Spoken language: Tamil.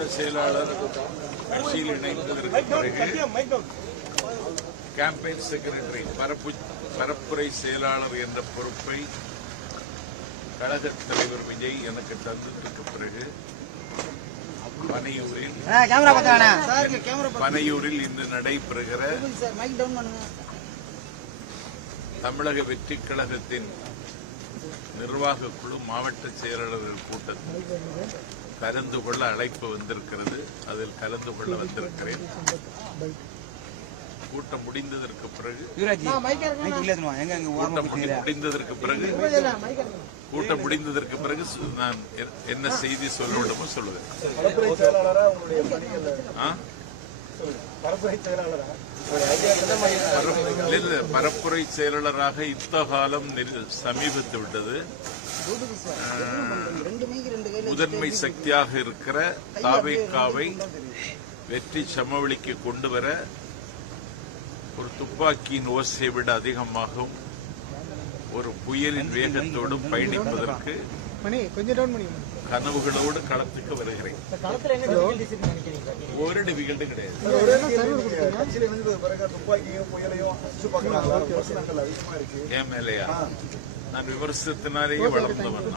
மாவட்ட செயலாளர் கட்சியில் இணைந்ததற்கு பிறகு கேம்பெயின் செக்ரட்டரி பரப்புரை செயலாளர் என்ற பொறுப்பை கழக தலைவர் விஜய் எனக்கு தந்ததற்கு பிறகு பனையூரில் இன்று நடைபெறுகிற தமிழக வெற்றிக் கழகத்தின் நிர்வாக குழு மாவட்ட செயலாளர்கள் கூட்டத்தில் கலந்து கொள்ள அழைப்பு வந்திருக்கிறது. அதில் கலந்து கொள்ள வந்திருக்கிறேன். கூட்டம் முடிந்ததற்கு பிறகு நான் என்ன செய்தி சொல்ல விடமோ சொல்லுவேன். பரப்புரை செயலாளராக யுத்தகாலம் சமீபித்து விட்டது. முதன்மை சக்தியாக இருக்கிற தாவேகாவை வெற்றி சமவெளிக்கு கொண்டுவர ஒரு துப்பாக்கியின் ஓசை விட அதிகமாகவும் ஒரு புயலின் வேகத்தோடும் பயணிப்பதற்கு கனவுகளோடு களத்துக்கு வருகிறேன். ஒரு டிஃபிகல்ட் கிடையாது. என் மேலையா நான் விமர்சனத்தினாலேயே வளர்ந்தவன்.